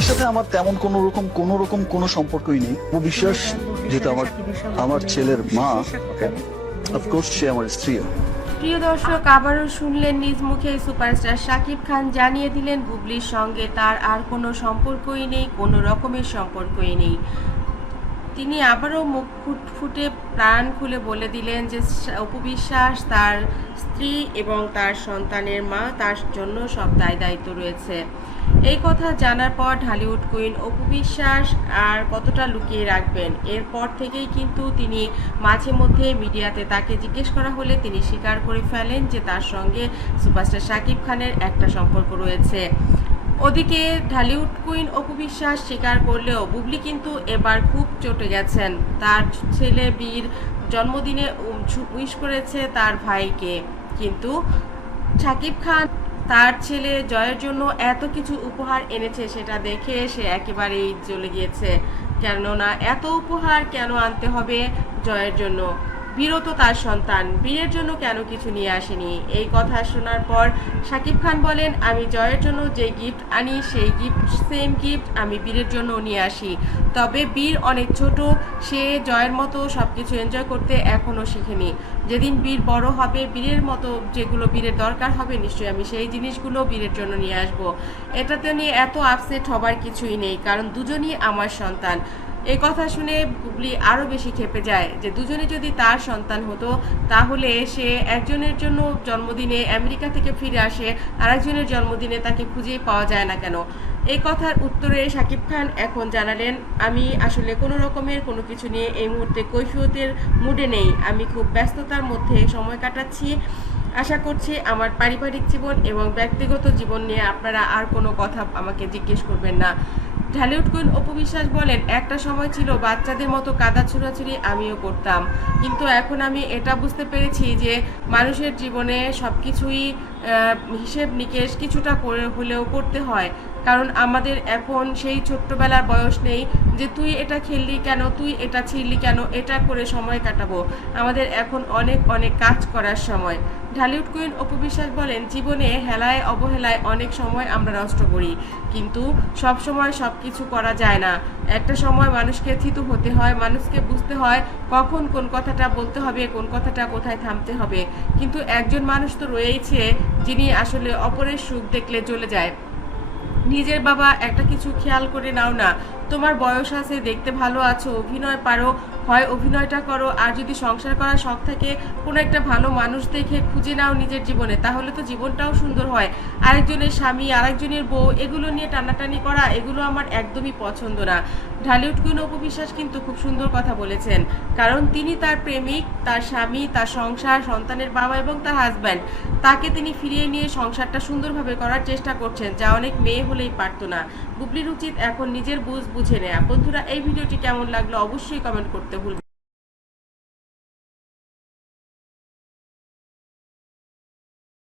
সাথে আমার তেমন কোনো রকম কোনো রকম কোনো সম্পর্কই নেই। ও বিশ্বাস যেটা আমার আমার ছেলের মা অফকোর্স সে আমার স্ত্রী। প্রিয় দর্শক, আবারও শুনলেন নিজ মুখে সুপারস্টার শাকিব খান, জানিয়ে দিলেন বুবলির সঙ্গে তার আর কোনো সম্পর্কই নেই, কোনো রকমের সম্পর্কই নেই। তিনি আবারও মুখ ফুট ফুটে প্রাণ খুলে বলে দিলেন যে সা- অপু বিশ্বাস তার স্ত্রী এবং তার সন্তানের মা তার জন্য সব দায় দায়িত্ব রয়েছে। এই কথা জানার পর ঢালিউড কুইন অপু বিশ্বাস আর কতটা লুকিয়ে রাখবেন? এরপর থেকেই কিন্তু তিনি মাঝে মধ্যে মিডিয়াতে তাকে জিজ্ঞেস করা হলে তিনি স্বীকার করে ফেলেন যে তার সঙ্গে সুপারস্টার শাকিব খানের একটা সম্পর্ক রয়েছে। ওদিকে ঢালিউড কুইন অপু বিশ্বাস স্বীকার করলেও বুবলি কিন্তু এবার খুব চটে গেছেন। তার ছেলে বীর জন্মদিনে উইশ করেছে তার ভাইকে। কিন্তু শাকিব খান তার ছেলে জয়ের জন্য এত কিছু উপহার এনেছে সেটা দেখে সে একেবারেই চলে গিয়েছে। কেননা এত উপহার কেন আনতে হবে জয়ের জন্য? বীরও তো তার সন্তান। বীরের জন্য কেন কিছু নিয়ে আসেনি? এই কথা শোনার পর শাকিব খান বলেন, আমি জয়ের জন্য যে গিফট আনি, সেই গিফট সেম গিফট আমি বীরের জন্য নিয়ে আসি। তবে বীর অনেক ছোট, সে জয়ের মতো সব কিছু এনজয় করতে এখনও শিখেনি। যেদিন বীর বড় হবে, বীরের মতো যেগুলো বীরের দরকার হবে, নিশ্চয়ই আমি সেই জিনিসগুলো বীরের জন্য নিয়ে আসব। এটাতে নিয়ে এত আপসেট হবার কিছুই নেই, কারণ দুজনই আমার সন্তান। এই কথা শুনে বুবলি আরও বেশি খেপে যায় যে দুজনে যদি তার সন্তান হতো, তাহলে সে একজনের জন্য জন্মদিনে আমেরিকা থেকে ফিরে আসে, আরেকজনের জন্মদিনে তাকে খুঁজেই পাওয়া যায় না কেন? এই কথার উত্তরে শাকিব খান এখন জানালেন, আমি আসলে কোনো রকমের কোনো কিছু নিয়ে এই মুহূর্তে কৈফিয়তের মুডে নেই। আমি খুব ব্যস্ততার মধ্যে সময় কাটাচ্ছি। আশা করছি আমার পারিবারিক জীবন এবং ব্যক্তিগত জীবন নিয়ে আপনারা আর কোনো কথা আমাকে জিজ্ঞেস করবেন না। ঢালিউড কুইন অপু বিশ্বাস বলেন, একটা সময় ছিল বাচ্চাদের মতো কাদা ছুড়াছুড়ি আমিও করতাম। কিন্তু এখন আমি এটা বুঝতে পেরেছি যে মানুষের জীবনে সব কিছুই হিসেব নিকেশ কিছুটা করে হলেও করতে হয়। কারণ আমাদের এখন সেই ছোট্টবেলার বয়স নেই যে তুই এটা খেললি কেন, তুই এটা ছিঁড়লি কেন, এটা করে সময় কাটাবো। আমাদের এখন অনেক অনেক কাজ করার সময়। ঢালিউড কুইন অপু বিশ্বাস বলেন, জীবনে হেলায় অবহেলায় অনেক সময় আমরা নষ্ট করি, কিন্তু সব সময় সব কিছু করা যায় না। একটা সময় মানুষকে থিতু হতে হয়, মানুষকে বুঝতে হয় কখন কোন কথাটা বলতে হবে, কোন কথাটা কোথায় থামতে হবে। কিন্তু একজন মানুষ তো রয়েইছে যিনি আসলে অপরের সুখ দেখলে চলে যায়। নিজের বাবা একটা কিছু খেয়াল করে নাও না, তোমার বয়স আছে, দেখতে ভালো আছো, অভিনয় পারো হয় অভিনয়টা করো, আর যদি সংসার করার শখ থাকে, কোনো একটা ভালো মানুষ দেখে খুঁজে নাও নিজের জীবনে, তাহলে তো জীবনটাও সুন্দর হয়। আরেকজনের স্বামী, আরেকজনের বউ, এগুলো নিয়ে টানাটানি করা, এগুলো আমার একদমই পছন্দ না। ঢালিউড কুইন অপবিশ্বাস কিন্তু খুব সুন্দর কথা বলেছেন, কারণ তিনি তার প্রেমিক, তার স্বামী, তার সংসার, সন্তানের বাবা এবং তার হাজব্যান্ড তাকে তিনি ফিরিয়ে নিয়ে সংসারটা সুন্দরভাবে করার চেষ্টা করছেন, যা অনেক মেয়ে হলেই পারতো না। বুবলির উচিত এখন নিজের বুঝ বুঝে নেয়া। বন্ধুরা, এই ভিডিওটি কেমন লাগল অবশ্যই কমেন্ট করতে довольно